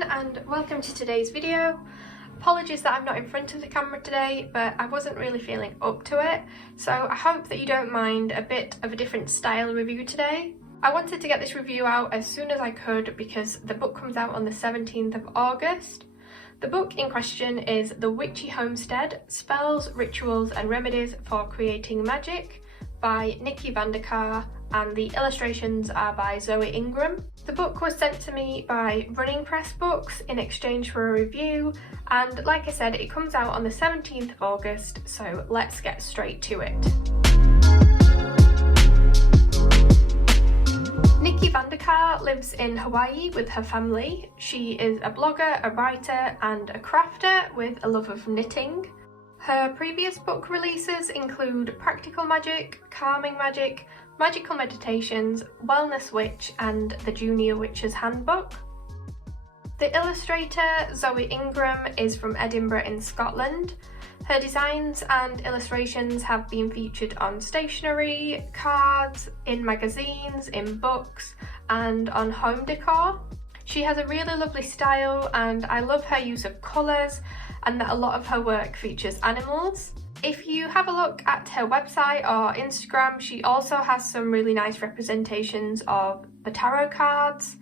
everyone and welcome to today's video. Apologies that I'm not in front of the camera today, but I wasn't really feeling up to it, so I hope that you don't mind a bit of a different style review today. I wanted to get this review out as soon as I could because the book comes out on the 17th of August. The book in question is The Witchy Homestead, Spells, Rituals and Remedies for Creating Magic by Nikki Van De Car, and the illustrations are by Zoe Ingram. The book was sent to me by Running Press Books in exchange for a review, and like I said, it comes out on the 17th of August, so let's get straight to it. Nikki Van De Car lives in Hawaii with her family. She is a blogger, a writer and a crafter with a love of knitting. Her previous book releases include Practical Magic, Calming Magic, Magical Meditations, Wellness Witch and The Junior Witch's Handbook. The illustrator, Zoe Ingram, is from Edinburgh in Scotland. Her designs and illustrations have been featured on stationery, cards, in magazines, in books and on home decor. She has a really lovely style and I love her use of colours and that a lot of her work features animals. If you have a look at her website or Instagram, she also has some really nice representations of the tarot cards.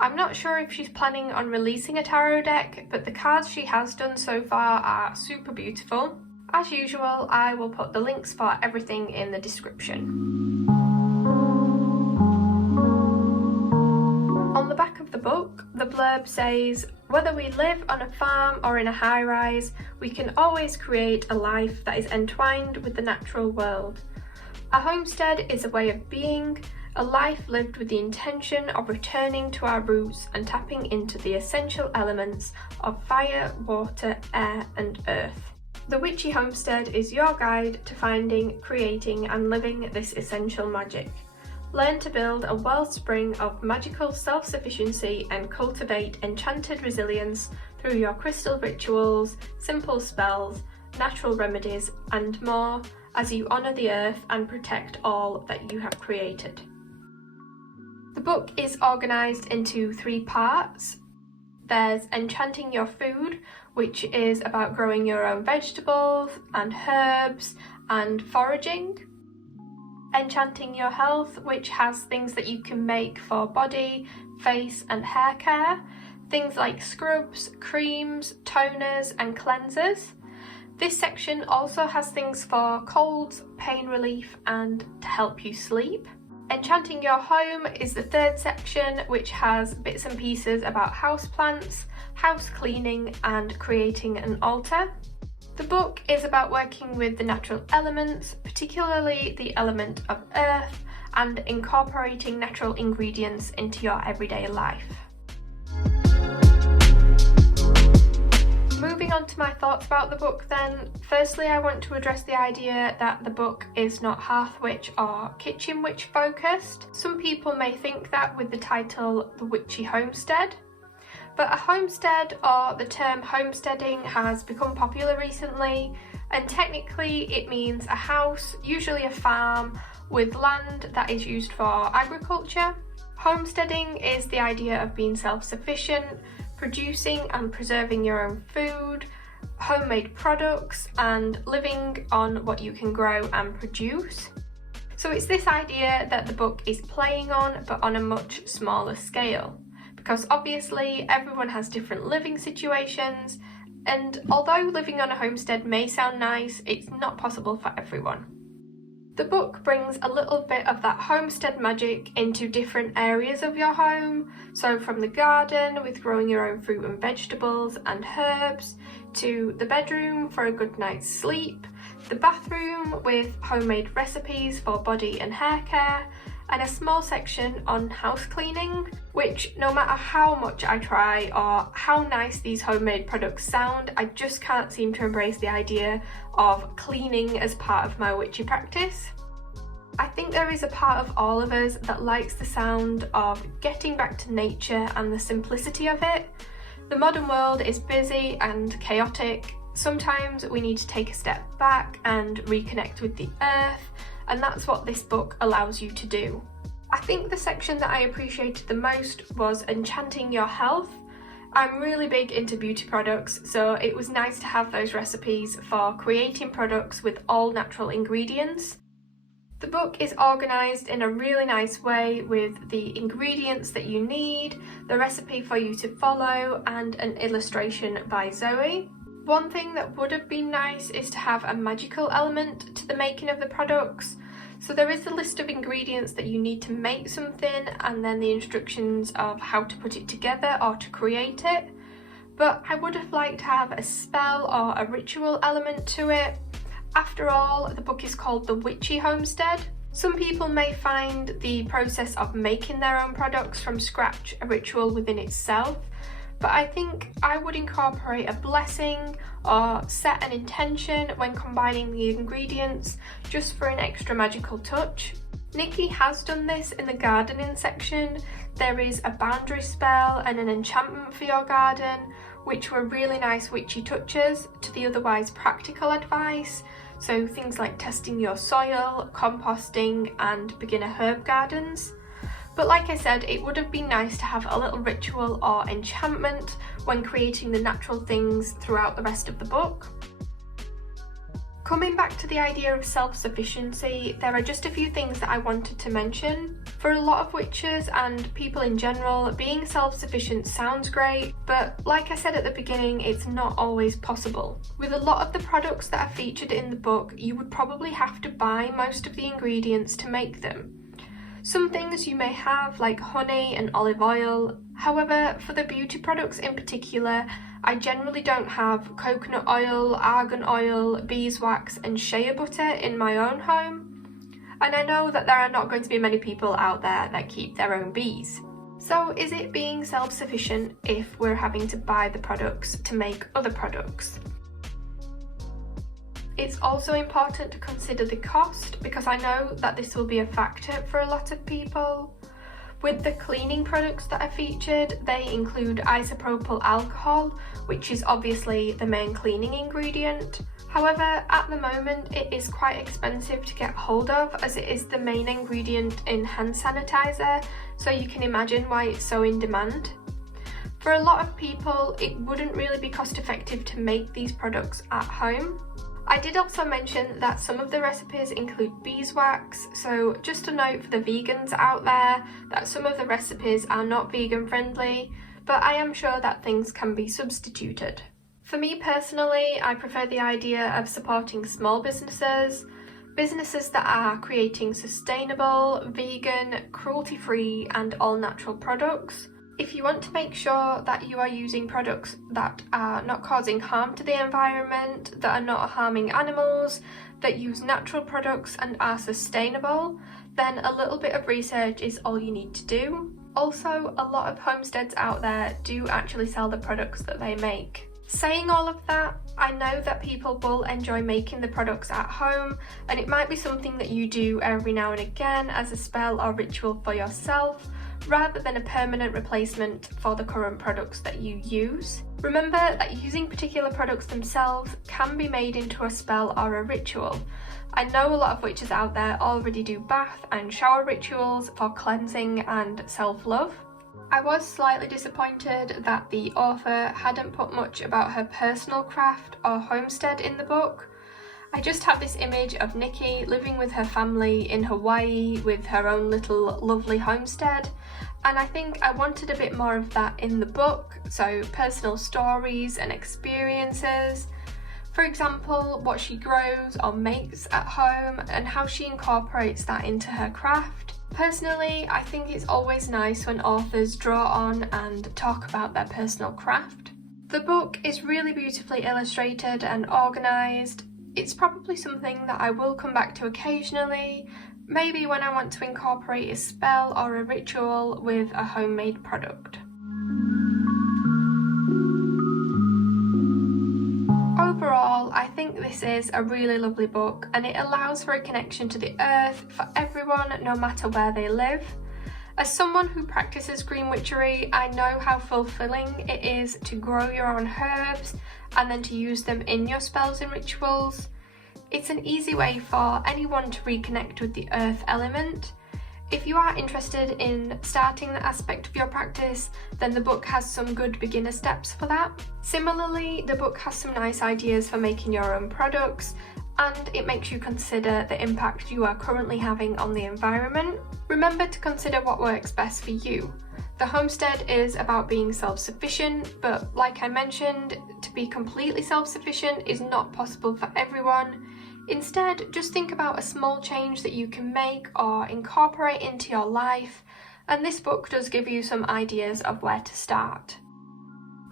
I'm not sure if she's planning on releasing a tarot deck, but the cards she has done so far are super beautiful. As usual, I will put the links for everything in the description. On the back of the book, the blurb says, "Whether we live on a farm or in a high-rise, we can always create a life that is entwined with the natural world. A homestead is a way of being, a life lived with the intention of returning to our roots and tapping into the essential elements of fire, water, air and earth. The Witchy Homestead is your guide to finding, creating and living this essential magic. Learn to build a wellspring of magical self-sufficiency and cultivate enchanted resilience through your crystal rituals, simple spells, natural remedies and more as you honour the earth and protect all that you have created." The book is organised into 3 parts. There's Enchanting Your Food, which is about growing your own vegetables and herbs and foraging. Enchanting Your Health, which has things that you can make for body, face and hair care, things like scrubs, creams, toners and cleansers. This section also has things for colds, pain relief and to help you sleep. Enchanting Your Home is the 3rd section, which has bits and pieces about houseplants, house cleaning and creating an altar. The book is about working with the natural elements, particularly the element of earth, and incorporating natural ingredients into your everyday life. Moving on to my thoughts about the book then, firstly I want to address the idea that the book is not hearth witch or kitchen witch focused. Some people may think that with the title The Witchy Homestead. But a homestead, or the term homesteading, has become popular recently, and technically it means a house, usually a farm, with land that is used for agriculture. Homesteading is the idea of being self-sufficient, producing and preserving your own food, homemade products, and living on what you can grow and produce. So it's this idea that the book is playing on, but on a much smaller scale. Because obviously everyone has different living situations, and although living on a homestead may sound nice, it's not possible for everyone. The book brings a little bit of that homestead magic into different areas of your home, so from the garden with growing your own fruit and vegetables and herbs, to the bedroom for a good night's sleep, the bathroom with homemade recipes for body and hair care, and a small section on house cleaning, which no matter how much I try or how nice these homemade products sound, I just can't seem to embrace the idea of cleaning as part of my witchy practice. I think there is a part of all of us that likes the sound of getting back to nature and the simplicity of it. The modern world is busy and chaotic. Sometimes we need to take a step back and reconnect with the earth, and that's what this book allows you to do. I think the section that I appreciated the most was Enchanting Your Health. I'm really big into beauty products, so it was nice to have those recipes for creating products with all natural ingredients. The book is organised in a really nice way with the ingredients that you need, the recipe for you to follow, and an illustration by Zoe. One thing that would have been nice is to have a magical element to the making of the products. So there is a list of ingredients that you need to make something and then the instructions of how to put it together or to create it. But I would have liked to have a spell or a ritual element to it. After all, the book is called The Witchy Homestead. Some people may find the process of making their own products from scratch a ritual within itself, but I think I would incorporate a blessing or set an intention when combining the ingredients just for an extra magical touch. Nikki has done this in the gardening section. There is a boundary spell and an enchantment for your garden, which were really nice witchy touches to the otherwise practical advice. So things like testing your soil, composting, and beginner herb gardens. But like I said, it would have been nice to have a little ritual or enchantment when creating the natural things throughout the rest of the book. Coming back to the idea of self-sufficiency, there are just a few things that I wanted to mention. For a lot of witches and people in general, being self-sufficient sounds great, but like I said at the beginning, it's not always possible. With a lot of the products that are featured in the book, you would probably have to buy most of the ingredients to make them. Some things you may have, like honey and olive oil. However, for the beauty products in particular, I generally don't have coconut oil, argan oil, beeswax and shea butter in my own home. And I know that there are not going to be many people out there that keep their own bees. So is it being self-sufficient if we're having to buy the products to make other products? It's also important to consider the cost, because I know that this will be a factor for a lot of people. With the cleaning products that are featured, they include isopropyl alcohol, which is obviously the main cleaning ingredient. However, at the moment it is quite expensive to get hold of, as it is the main ingredient in hand sanitizer, so you can imagine why it's so in demand. For a lot of people, it wouldn't really be cost effective to make these products at home. I did also mention that some of the recipes include beeswax, so just a note for the vegans out there that some of the recipes are not vegan friendly, but I am sure that things can be substituted. For me personally, I prefer the idea of supporting small businesses that are creating sustainable, vegan, cruelty-free and all-natural products. If you want to make sure that you are using products that are not causing harm to the environment, that are not harming animals, that use natural products and are sustainable, then a little bit of research is all you need to do. Also, a lot of homesteads out there do actually sell the products that they make. Saying all of that, I know that people will enjoy making the products at home, and it might be something that you do every now and again as a spell or ritual for yourself, rather than a permanent replacement for the current products that you use. Remember that using particular products themselves can be made into a spell or a ritual. I know a lot of witches out there already do bath and shower rituals for cleansing and self-love. I was slightly disappointed that the author hadn't put much about her personal craft or homestead in the book. I just have this image of Nikki living with her family in Hawaii with her own little lovely homestead, and I think I wanted a bit more of that in the book, so personal stories and experiences. For example, what she grows or makes at home and how she incorporates that into her craft. Personally, I think it's always nice when authors draw on and talk about their personal craft. The book is really beautifully illustrated and organised. It's probably something that I will come back to occasionally, maybe when I want to incorporate a spell or a ritual with a homemade product. Overall, I think this is a really lovely book, and it allows for a connection to the earth for everyone, no matter where they live. As someone who practices green witchery, I know how fulfilling it is to grow your own herbs and then to use them in your spells and rituals. It's an easy way for anyone to reconnect with the earth element. If you are interested in starting that aspect of your practice, then the book has some good beginner steps for that. Similarly, the book has some nice ideas for making your own products, and it makes you consider the impact you are currently having on the environment. Remember to consider what works best for you. The homestead is about being self-sufficient, but like I mentioned, to be completely self-sufficient is not possible for everyone. Instead, just think about a small change that you can make or incorporate into your life, and this book does give you some ideas of where to start.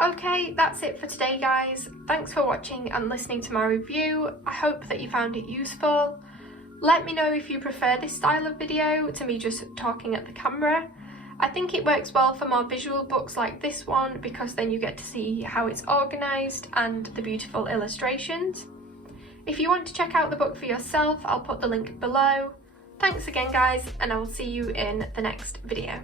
Okay, that's it for today, guys. Thanks for watching and listening to my review. I hope that you found it useful. Let me know if you prefer this style of video to me just talking at the camera. I think it works well for more visual books like this one because then you get to see how it's organised and the beautiful illustrations. If you want to check out the book for yourself, I'll put the link below. Thanks again, guys, and I will see you in the next video.